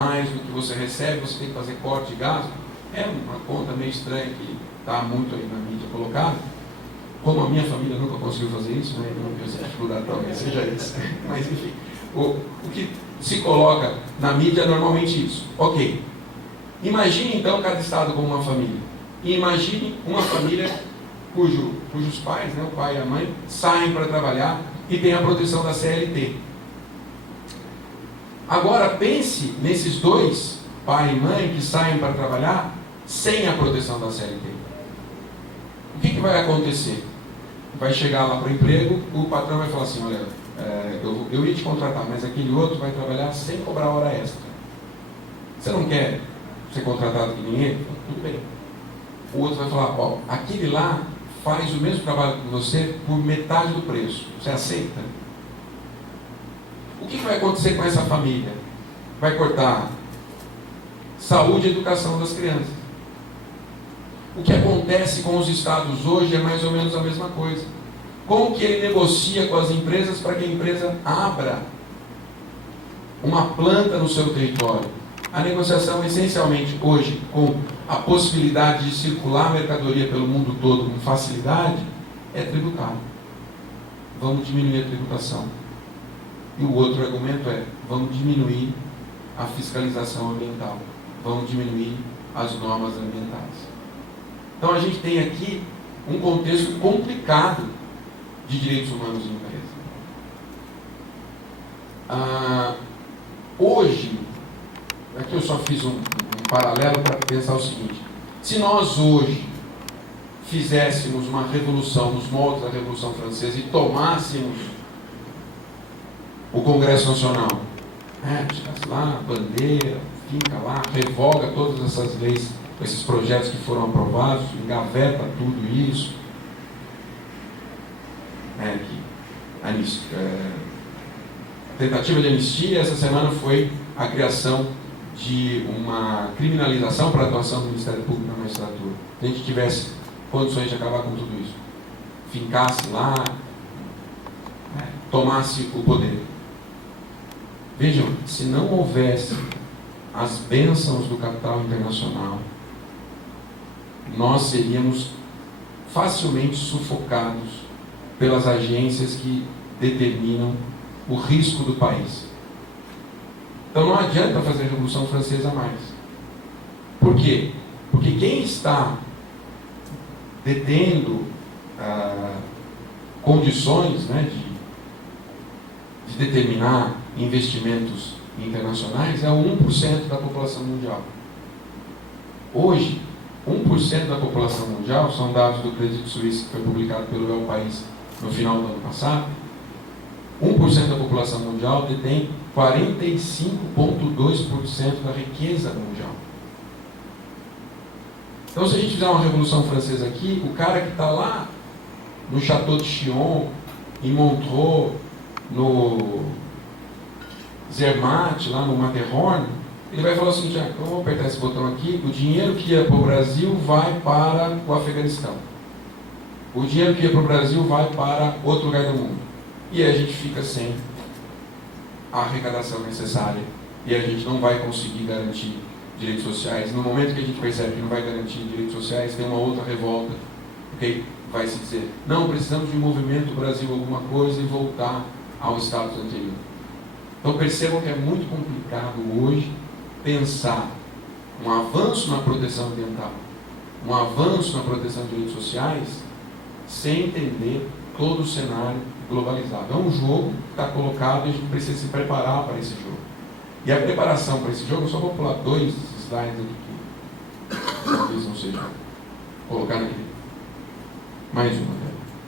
mais do que você recebe, você tem que fazer corte de gasto. É uma conta meio estranha que está muito aí na mídia colocada. Como a minha família nunca conseguiu fazer isso, né? Então, essa dificuldade talvez seja isso. Mas enfim, o que se coloca na mídia é normalmente isso. Ok. Imagine então cada estado como uma família. E imagine uma família cujos pais, né, o pai e a mãe, saem para trabalhar e tem a proteção da CLT. Agora pense nesses dois, pai e mãe, que saem para trabalhar sem a proteção da CLT. O que vai acontecer? Vai chegar lá para o emprego, o patrão vai falar assim, olha, eu ia te contratar, mas aquele outro vai trabalhar sem cobrar hora extra. Você não quer ser contratado que nem ele? Tudo bem. O outro vai falar, ó, aquele lá faz o mesmo trabalho que você por metade do preço. Você aceita? O que vai acontecer com essa família? Vai cortar saúde e educação das crianças. O que acontece com os estados hoje é mais ou menos a mesma coisa. Como que ele negocia com as empresas para que a empresa abra uma planta no seu território? A negociação, essencialmente, hoje, com a possibilidade de circular a mercadoria pelo mundo todo com facilidade, é tributário. Vamos diminuir a tributação. E o outro argumento é, vamos diminuir a fiscalização ambiental. Vamos diminuir as normas ambientais. Então a gente tem aqui um contexto complicado de direitos humanos em empresa. Hoje, aqui eu só fiz um paralelo para pensar o seguinte: se nós hoje fizéssemos uma revolução nos moldes da Revolução Francesa e tomássemos o Congresso Nacional, tirasse lá a bandeira, fica lá, revoga todas essas leis, esses projetos que foram aprovados, engaveta tudo isso, a tentativa de anistia essa semana foi a criação de uma criminalização para a atuação do Ministério Público na magistratura. Se a gente tivesse condições de acabar com tudo isso, fincasse lá, tomasse o poder. Vejam, se não houvesse as bênçãos do capital internacional, nós seríamos facilmente sufocados pelas agências que determinam o risco do país. Então não adianta fazer a Revolução Francesa mais. Por quê? Porque quem está detendo condições, de determinar investimentos internacionais é o 1% da população mundial. Hoje, 1% da população mundial, são dados do Credit Suisse, que foi publicado pelo El País no final do ano passado, 1% da população mundial detém 45,2% da riqueza mundial. Então, se a gente fizer uma Revolução Francesa aqui, o cara que está lá no Château de Chillon, em Montreux, no Zermatt, lá no Matterhorn, ele vai falar o seguinte: eu vou apertar esse botão aqui, o dinheiro que ia para o Brasil vai para o Afeganistão. O dinheiro que ia para o Brasil vai para outro lugar do mundo. E aí a gente fica sem a arrecadação necessária. E a gente não vai conseguir garantir direitos sociais. No momento que a gente percebe que não vai garantir direitos sociais, tem uma outra revolta, porque vai se dizer, não, precisamos de um movimento Brasil alguma coisa e voltar ao status anterior. Então percebam que é muito complicado hoje pensar um avanço na proteção ambiental, um avanço na proteção de direitos sociais, sem entender todo o cenário globalizado. É um jogo que está colocado e a gente precisa se preparar para esse jogo. E a preparação para esse jogo, eu só vou pular 2 slides aqui, que talvez não seja colocar aqui. Mais uma,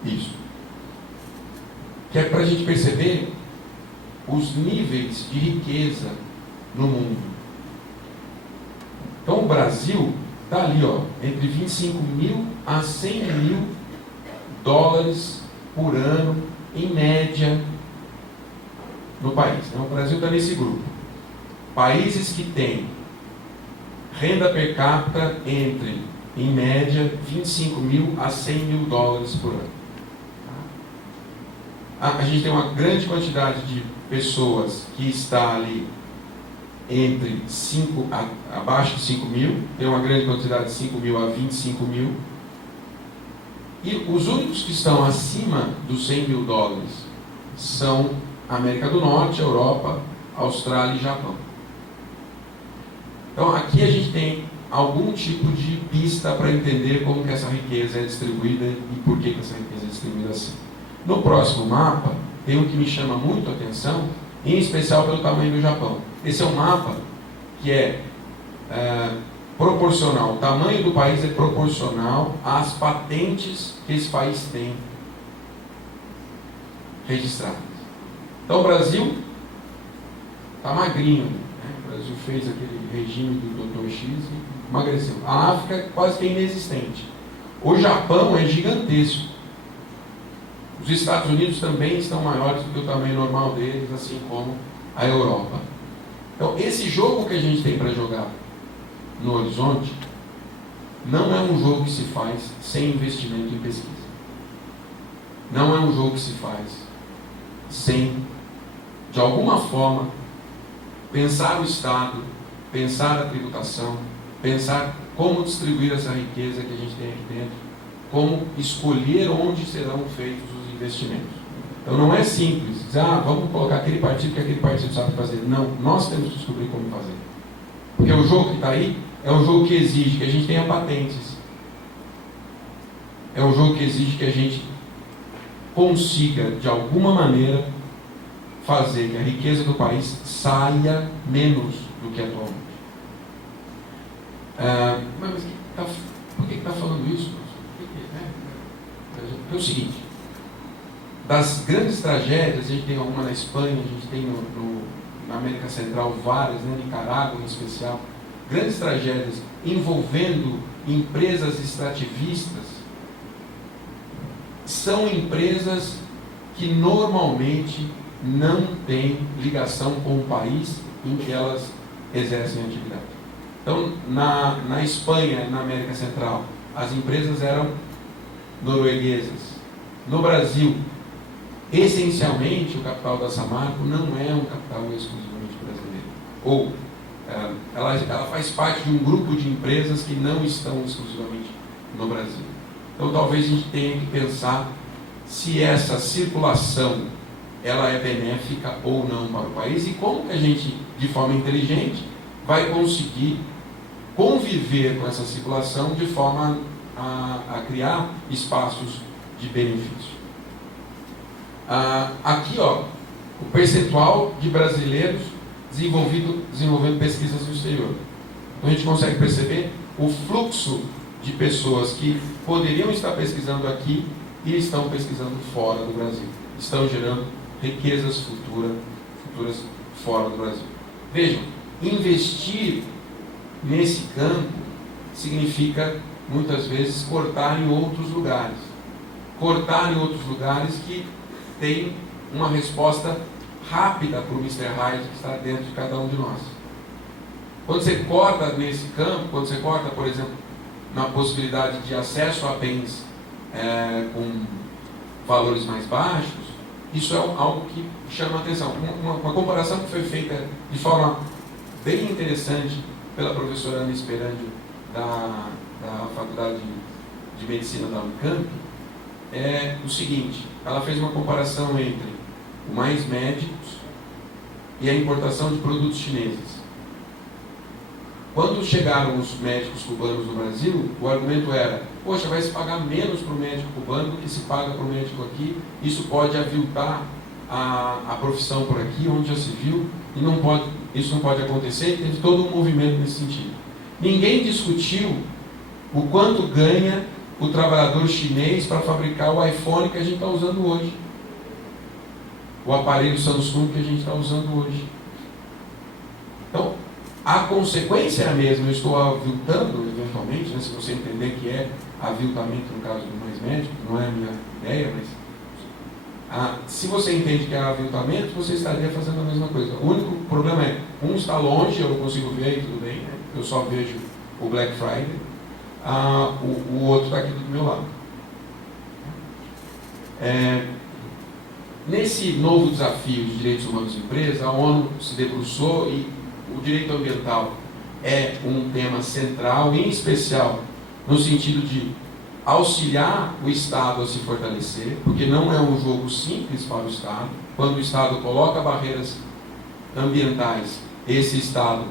isso. Que é para a gente perceber os níveis de riqueza no mundo. Então o Brasil está ali, entre 25 mil a 100 mil dólares por ano, em média, no país. Então, o Brasil está nesse grupo. Países que têm renda per capita entre, em média, 25 mil a 100 mil dólares por ano. A gente tem uma grande quantidade de pessoas que está ali entre abaixo de 5 mil, tem uma grande quantidade de 5 mil a 25 mil, e os únicos que estão acima dos 100 mil dólares são a América do Norte, Europa, Austrália e Japão. Então aqui a gente tem algum tipo de pista para entender como que essa riqueza é distribuída e por que essa riqueza é distribuída assim. No próximo mapa, tem um que me chama muito a atenção, em especial pelo tamanho do Japão. Esse é um mapa que é proporcional, o tamanho do país é proporcional às patentes que esse país tem registradas. Então o Brasil está magrinho, né? O Brasil fez aquele regime do Dr. X e emagreceu. A África é quase que inexistente. O Japão é gigantesco. Os Estados Unidos também estão maiores do que o tamanho normal deles, assim como a Europa. Então, esse jogo que a gente tem para jogar no horizonte não é um jogo que se faz sem investimento em pesquisa. Não é um jogo que se faz sem, de alguma forma, pensar o Estado, pensar a tributação, pensar como distribuir essa riqueza que a gente tem aqui dentro, como escolher onde serão feitos os investimentos. Então não é simples dizer, vamos colocar aquele partido que aquele partido sabe fazer. Não, nós temos que descobrir como fazer. Porque o jogo que está aí é um jogo que exige que a gente tenha patentes. É um jogo que exige que a gente consiga, de alguma maneira, fazer que a riqueza do país saia menos do que atualmente. Mas por que está falando isso? É o seguinte, das grandes tragédias, a gente tem uma na Espanha, a gente tem na América Central várias, Nicarágua em especial, grandes tragédias envolvendo empresas extrativistas, são empresas que normalmente não têm ligação com o país em que elas exercem atividade. Então, na Espanha, na América Central, as empresas eram norueguesas. No Brasil, essencialmente, o capital da Samarco não é um capital exclusivamente brasileiro. Ou ela faz parte de um grupo de empresas que não estão exclusivamente no Brasil. Então, talvez a gente tenha que pensar se essa circulação ela é benéfica ou não para o país e como que a gente, de forma inteligente, vai conseguir conviver com essa circulação de forma a criar espaços de benefício. Aqui, o percentual de brasileiros desenvolvendo pesquisas no exterior. Então a gente consegue perceber o fluxo de pessoas que poderiam estar pesquisando aqui e estão pesquisando fora do Brasil. Estão gerando riquezas futuras fora do Brasil. Vejam, investir nesse campo significa, muitas vezes, cortar em outros lugares. Cortar em outros lugares que tem uma resposta rápida para o Mr. Hyde que está dentro de cada um de nós. Quando você corta nesse campo, quando você corta, por exemplo, na possibilidade de acesso a bens com valores mais baixos, isso é algo que chama a atenção. Uma comparação que foi feita de forma bem interessante pela professora Ana Esperandio da Faculdade de Medicina da Unicamp é o seguinte: ela fez uma comparação entre o Mais Médicos e a importação de produtos chineses. Quando chegaram os médicos cubanos no Brasil, o argumento era: poxa, vai se pagar menos para o médico cubano do que se paga para o médico aqui, isso pode aviltar a profissão por aqui, onde já se viu, e isso não pode acontecer. Teve todo um movimento nesse sentido. Ninguém discutiu o quanto ganha o trabalhador chinês para fabricar o iPhone que a gente está usando hoje, o aparelho Samsung que a gente está usando hoje. Então, a consequência é a mesma. Eu estou aviltando, eventualmente, se você entender que é aviltamento no caso do Mais Médico, não é a minha ideia, mas se você entende que é aviltamento, você estaria fazendo a mesma coisa. O único problema é, um está longe, eu não consigo ver, e tudo bem, né? Eu só vejo o Black Friday, o outro está aqui do meu lado. Nesse novo desafio de direitos humanos e empresas, a ONU se debruçou e o direito ambiental é um tema central, em especial no sentido de auxiliar o Estado a se fortalecer, porque não é um jogo simples para o Estado. Quando o Estado coloca barreiras ambientais, esse Estado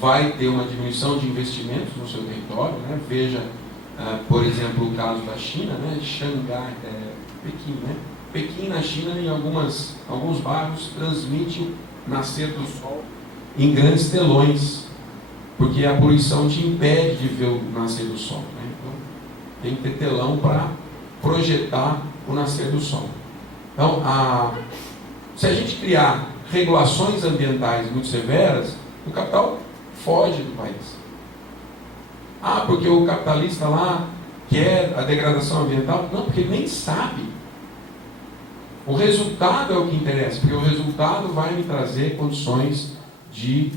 vai ter uma diminuição de investimentos no seu território, né? Veja, por exemplo, o caso da China, né? De Xangai, Pequim, né? Pequim, na China, em alguns bairros, transmite o nascer do sol em grandes telões, porque a poluição te impede de ver o nascer do sol, né? Então, tem que ter telão para projetar o nascer do sol. Então, se a gente criar regulações ambientais muito severas, o capital foge do país. Porque o capitalista lá quer a degradação ambiental? Não, porque ele nem sabe. O resultado é o que interessa, porque o resultado vai me trazer condições de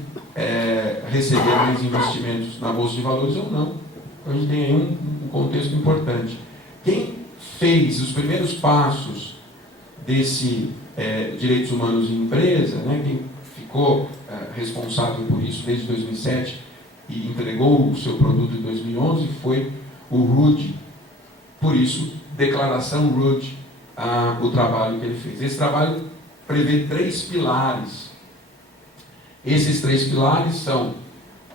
receber mais investimentos na Bolsa de Valores ou não. Então a gente tem aí um contexto importante. Quem fez os primeiros passos desse direitos humanos em empresa, né, quem ficou responsável por isso desde 2007 e entregou o seu produto em 2011 foi o Rudd. Por isso, Declaração Rudd, o trabalho que ele fez. Esse trabalho prevê 3 pilares. Esses 3 pilares são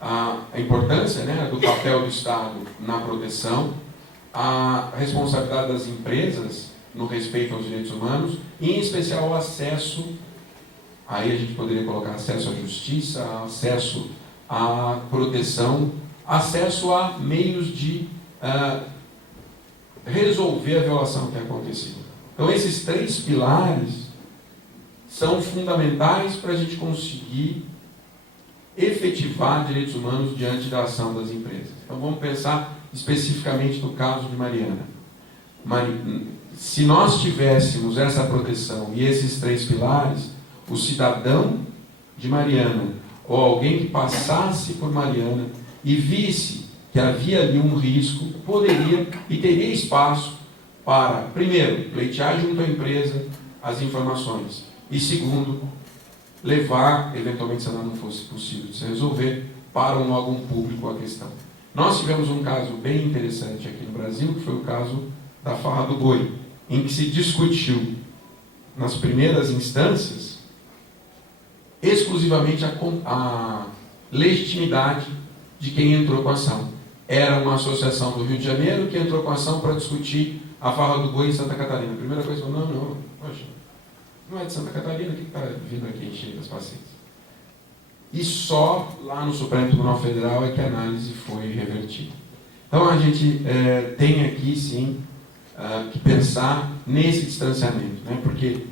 a importância, né, do papel do Estado na proteção, a responsabilidade das empresas no respeito aos direitos humanos, e em especial o acesso, aí a gente poderia colocar acesso à justiça, acesso à proteção, acesso a meios de resolver a violação que tem acontecido. Então esses 3 pilares são fundamentais para a gente conseguir efetivar direitos humanos diante da ação das empresas. Então vamos pensar especificamente no caso de Mariana. Se nós tivéssemos essa proteção e esses 3 pilares, o cidadão de Mariana, ou alguém que passasse por Mariana e visse que havia ali um risco, poderia e teria espaço para, primeiro, pleitear junto à empresa as informações, e segundo, levar, eventualmente, se não fosse possível de se resolver, para um órgão público a questão. Nós tivemos um caso bem interessante aqui no Brasil, que foi o caso da farra do boi, em que se discutiu, nas primeiras instâncias, exclusivamente a legitimidade de quem entrou com a ação. Era uma associação do Rio de Janeiro que entrou com a ação para discutir a farra do boi em Santa Catarina. A primeira coisa, não, poxa, não é de Santa Catarina, o que está vindo aqui encher as paciências? E só lá no Supremo Tribunal Federal é que a análise foi revertida. Então a gente tem aqui, sim, que pensar nesse distanciamento, né? Porque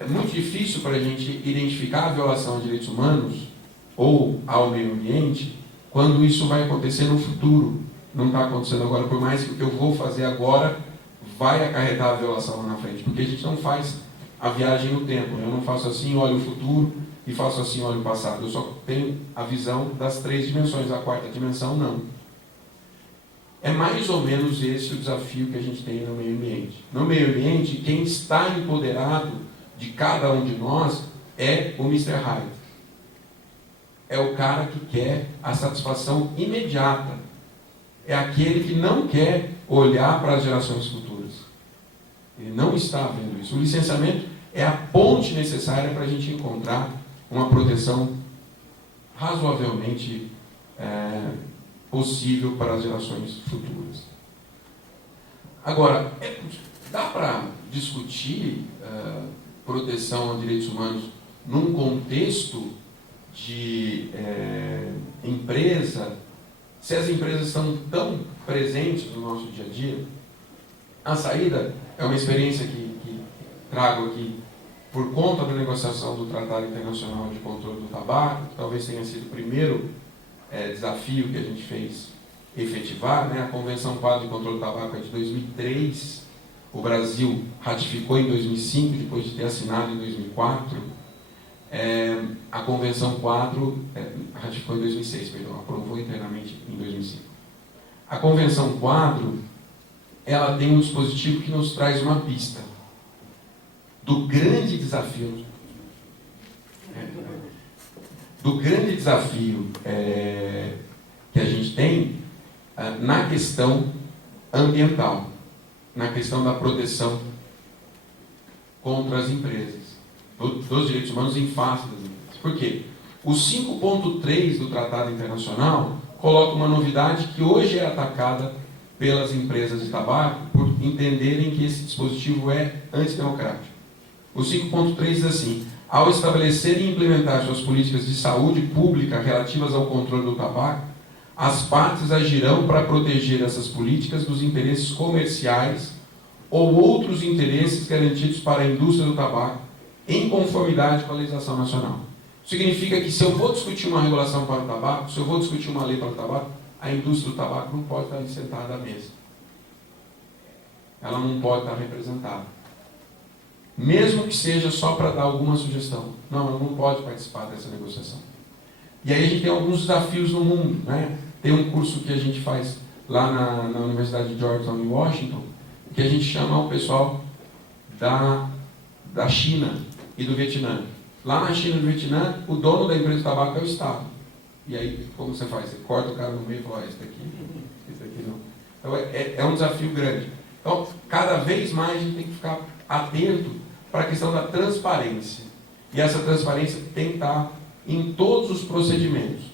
é muito difícil para a gente identificar a violação de direitos humanos ou ao meio ambiente quando isso vai acontecer no futuro. Não está acontecendo agora, por mais que o que eu vou fazer agora vai acarretar a violação lá na frente, porque a gente não faz a viagem no tempo, né? Eu não faço assim, olho o futuro, e faço assim, olho o passado. Eu só tenho a visão das 3 dimensões, a 4ª dimensão não. É mais ou menos esse o desafio que a gente tem no meio ambiente. No meio ambiente, quem está empoderado de cada um de nós é o Mr. Hyde. É o cara que quer a satisfação imediata. É aquele que não quer olhar para as gerações futuras. Ele não está vendo isso. O licenciamento é a ponte necessária para a gente encontrar uma proteção razoavelmente possível para as gerações futuras. Agora, dá para discutir proteção a direitos humanos num contexto de empresa, se as empresas estão tão presentes no nosso dia a dia? A saída é uma experiência que trago aqui por conta da negociação do Tratado Internacional de Controle do Tabaco, que talvez tenha sido o primeiro desafio que a gente fez efetivar, né? A Convenção Quadro de Controle do Tabaco é de 2003, o Brasil ratificou em 2005, depois de ter assinado em 2004. A Convenção Quadro ratificou em 2006, perdão, aprovou internamente em 2005. A Convenção Quadro, ela tem um dispositivo que nos traz uma pista do grande desafio do grande desafio que a gente tem na questão ambiental, na questão da proteção contra as empresas, dos direitos humanos em face das empresas. Por quê? O 5.3 do Tratado Internacional coloca uma novidade que hoje é atacada pelas empresas de tabaco por entenderem que esse dispositivo é antidemocrático. O 5.3 diz assim: ao estabelecer e implementar suas políticas de saúde pública relativas ao controle do tabaco, as partes agirão para proteger essas políticas dos interesses comerciais ou outros interesses garantidos para a indústria do tabaco em conformidade com a legislação nacional. Significa que se eu vou discutir uma regulação para o tabaco, se eu vou discutir uma lei para o tabaco, a indústria do tabaco não pode estar ali sentada à mesa. Ela não pode estar representada. Mesmo que seja só para dar alguma sugestão. Não, ela não pode participar dessa negociação. E aí a gente tem alguns desafios no mundo, né? Tem um curso que a gente faz lá na Universidade de Georgetown, em Washington, que a gente chama o pessoal da China e do Vietnã. Lá na China e no Vietnã, o dono da empresa de tabaco é o Estado. E aí, como você faz? Você corta o cara no meio e fala, esse daqui não. Então, é um desafio grande. Então, cada vez mais a gente tem que ficar atento para a questão da transparência. E essa transparência tem que estar em todos os procedimentos,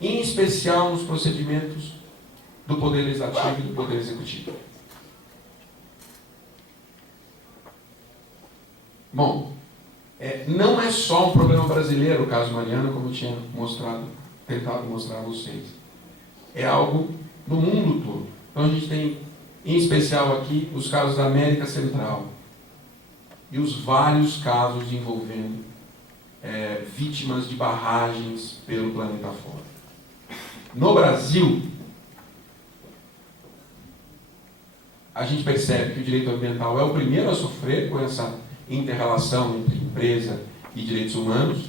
em especial nos procedimentos do Poder Legislativo e do Poder Executivo. Bom, não é só um problema brasileiro o caso Mariana, como eu tinha tentado mostrar a vocês. É algo do mundo todo. Então a gente tem, em especial aqui, os casos da América Central e os vários casos envolvendo vítimas de barragens pelo planeta fora. No Brasil, a gente percebe que o direito ambiental é o primeiro a sofrer com essa inter-relação entre empresa e direitos humanos,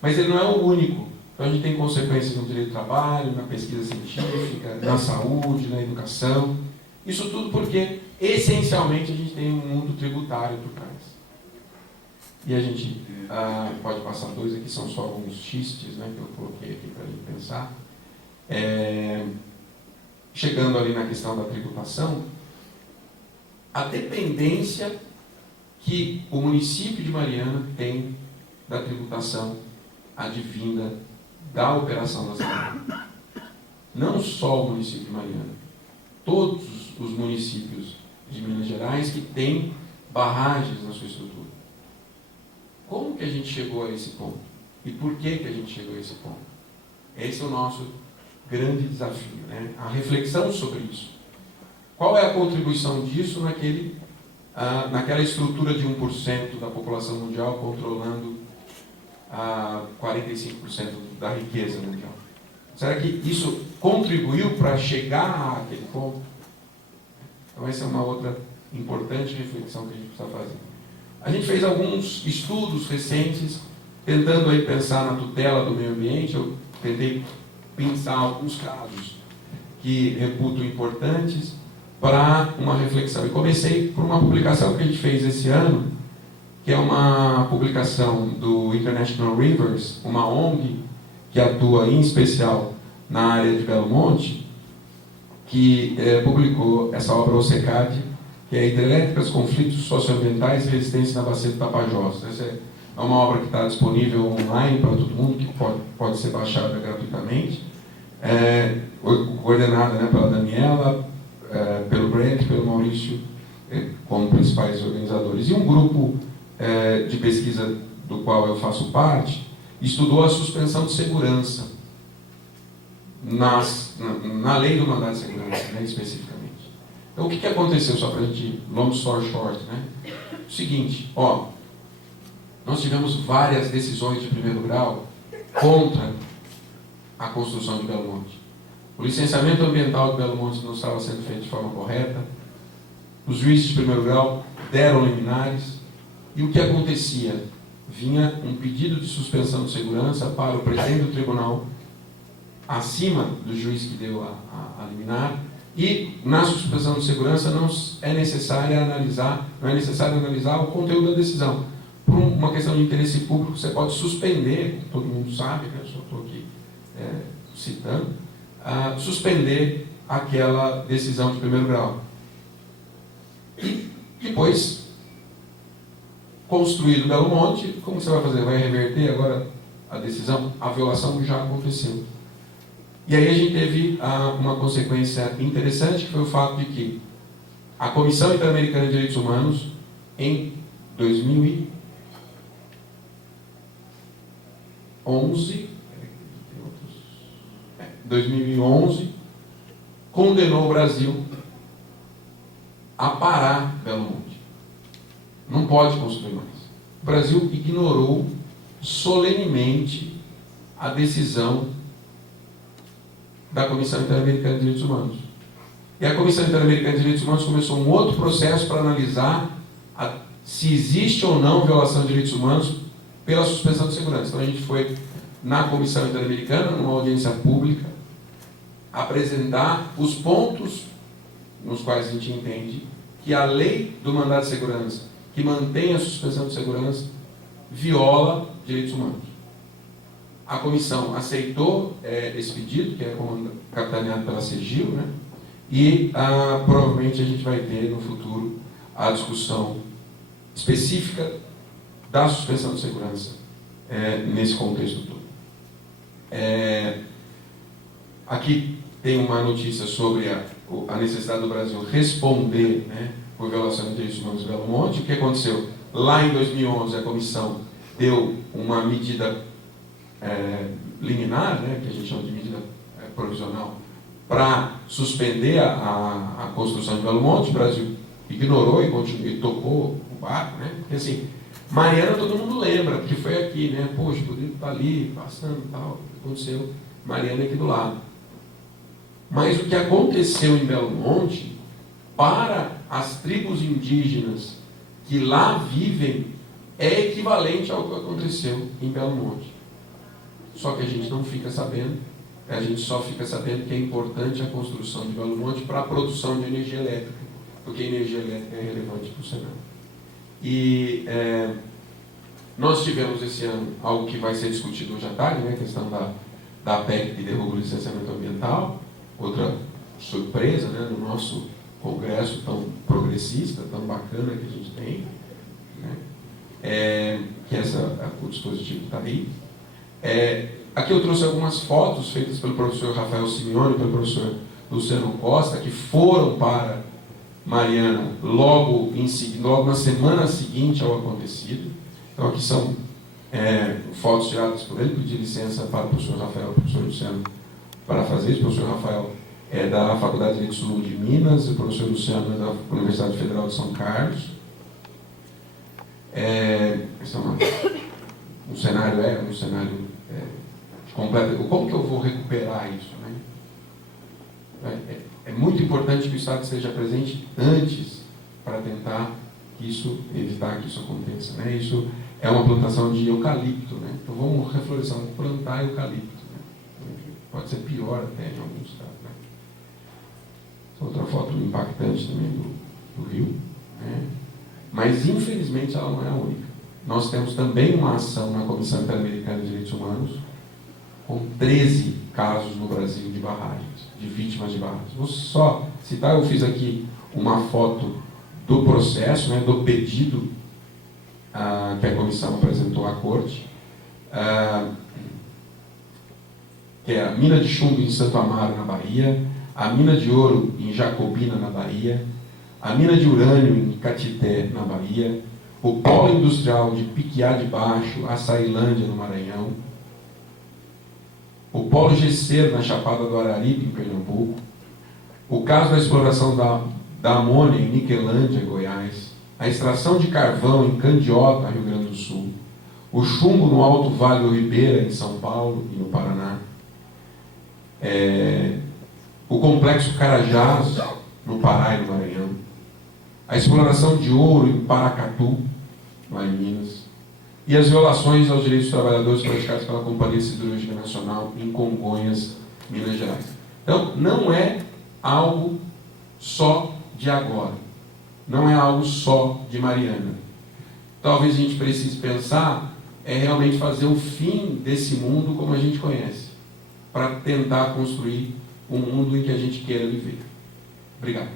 mas ele não é o único. Então a gente tem consequências no direito do trabalho, na pesquisa científica, na saúde, na educação. Isso tudo porque, essencialmente, a gente tem um mundo tributário por trás. E a gente pode passar dois aqui, são só alguns xistes, né, que eu coloquei aqui para a gente pensar. Chegando ali na questão da tributação, a dependência que o município de Mariana tem da tributação advinda da operação da cidade. Não só o município de Mariana, todos os municípios de Minas Gerais que têm barragens na sua estrutura. Como que a gente chegou a esse ponto? E por que a gente chegou a esse ponto? Esse é o nosso grande desafio, né? A reflexão sobre isso. Qual é a contribuição disso naquela estrutura de 1% da população mundial controlando 45% da riqueza mundial? Será que isso contribuiu para chegar àquele ponto? Então essa é uma outra importante reflexão que a gente precisa fazer. A gente fez alguns estudos recentes tentando aí pensar na tutela do meio ambiente. Eu tentei pensar alguns casos que reputo importantes para uma reflexão. E comecei por uma publicação que a gente fez esse ano, que é uma publicação do International Rivers, uma ONG que atua em especial na área de Belo Monte, que publicou essa obra OCECAD, que é Hidrelétricas, Conflitos Socioambientais e Resistência na Bacia do Tapajós. Essa é uma obra que está disponível online para todo mundo, que pode ser baixada gratuitamente, coordenada, né, pela Daniela, pelo Brent, pelo Maurício, como principais organizadores. E um grupo de pesquisa do qual eu faço parte estudou a suspensão de segurança na lei do mandado de segurança, né, especificamente. Então, o que aconteceu, só para a gente, long story short, né? O seguinte, nós tivemos várias decisões de primeiro grau contra a construção de Belo Monte. O licenciamento ambiental de Belo Monte não estava sendo feito de forma correta, os juízes de primeiro grau deram liminares, e o que acontecia? Vinha um pedido de suspensão de segurança para o presidente do tribunal, acima do juiz que deu a liminar, e na suspensão de segurança não é necessário analisar o conteúdo da decisão, por um uma questão de interesse público, você pode suspender, todo mundo sabe, né? Só estou aqui citando, suspender aquela decisão de primeiro grau. E depois, construído Belo Monte, como você vai fazer? Vai reverter agora a decisão? A violação já aconteceu. E aí a gente teve uma consequência interessante, que foi o fato de que a Comissão Interamericana de Direitos Humanos, em 2011, condenou o Brasil a parar Belo Monte. Não pode construir mais. O Brasil ignorou solenemente a decisão da Comissão Interamericana de Direitos Humanos. E a Comissão Interamericana de Direitos Humanos começou um outro processo para analisar se existe ou não violação de direitos humanos pela suspensão de segurança. Então a gente foi na Comissão Interamericana, numa audiência pública, apresentar os pontos nos quais a gente entende que a lei do mandado de segurança, que mantém a suspensão de segurança, viola direitos humanos. A comissão aceitou esse pedido, que é capitaneado pela CEGIL, né? E provavelmente a gente vai ter no futuro a discussão específica da suspensão de segurança nesse contexto todo. Aqui tem uma notícia sobre a necessidade do Brasil responder, né, por violação de direitos humanos em Belo Monte. O que aconteceu? Lá em 2011 a comissão deu uma medida liminar, né, que a gente chama de medida provisional, para suspender a construção de Belo Monte. O Brasil ignorou e tocou o barco, né? Porque assim, Mariana todo mundo lembra, porque foi aqui, né? Poxa, poderia estar ali, passando e tal, aconteceu. Mariana aqui do lado. Mas o que aconteceu em Belo Monte, para as tribos indígenas que lá vivem, é equivalente ao que aconteceu em Belo Monte. Só que a gente não fica sabendo, a gente só fica sabendo que é importante a construção de Belo Monte para a produção de energia elétrica, porque a energia elétrica é relevante para o Senado. E nós tivemos esse ano algo que vai ser discutido hoje à tarde, né, a questão da PEC que derruba o licenciamento ambiental, outra surpresa, né, no nosso congresso tão progressista, tão bacana que a gente tem, né, que o dispositivo está aí. Aqui eu trouxe algumas fotos feitas pelo professor Rafael Simeone e pelo professor Luciano Costa, que foram para Mariana logo na semana seguinte ao acontecido. Então aqui são fotos tiradas por ele. Pedi licença para o professor Rafael e o professor Luciano para fazer isso. O professor Rafael é da Faculdade de Direito Sul de Minas, o professor Luciano é da Universidade Federal de São Carlos. Um cenário completo. Como que eu vou recuperar isso, né? É muito importante que o Estado esteja presente antes para tentar evitar que isso aconteça, né? Isso é uma plantação de eucalipto, né? Então vamos reflorestar, vamos plantar eucalipto, né? Pode ser pior até em alguns casos, né? Outra foto impactante também do Rio, né? Mas infelizmente ela não é a única. Nós temos também uma ação na Comissão Interamericana de Direitos Humanos com 13 casos no Brasil de barragens, de vítimas de barragens. Vou só citar, eu fiz aqui uma foto do processo, né, do pedido que a comissão apresentou à corte, que é a mina de chumbo em Santo Amaro, na Bahia, a mina de ouro em Jacobina, na Bahia, a mina de urânio em Catité, na Bahia, o polo industrial de Piquiá de Baixo, Açailândia, no Maranhão, o polo gesseiro na Chapada do Araripe, em Pernambuco, o caso da exploração da amônia em Niquelândia, Goiás, a extração de carvão em Candiota, Rio Grande do Sul, o chumbo no Alto Vale do Ribeira, em São Paulo e no Paraná, o complexo Carajás, no Pará e no Maranhão, a exploração de ouro em Paracatu, lá em Minas, e as violações aos direitos dos trabalhadores praticadas pela Companhia Siderúrgica Nacional em Congonhas, Minas Gerais. Então, não é algo só de agora, não é algo só de Mariana. talvez a gente precise pensar é realmente fazer o fim desse mundo como a gente conhece, para tentar construir um mundo em que a gente queira viver. Obrigado.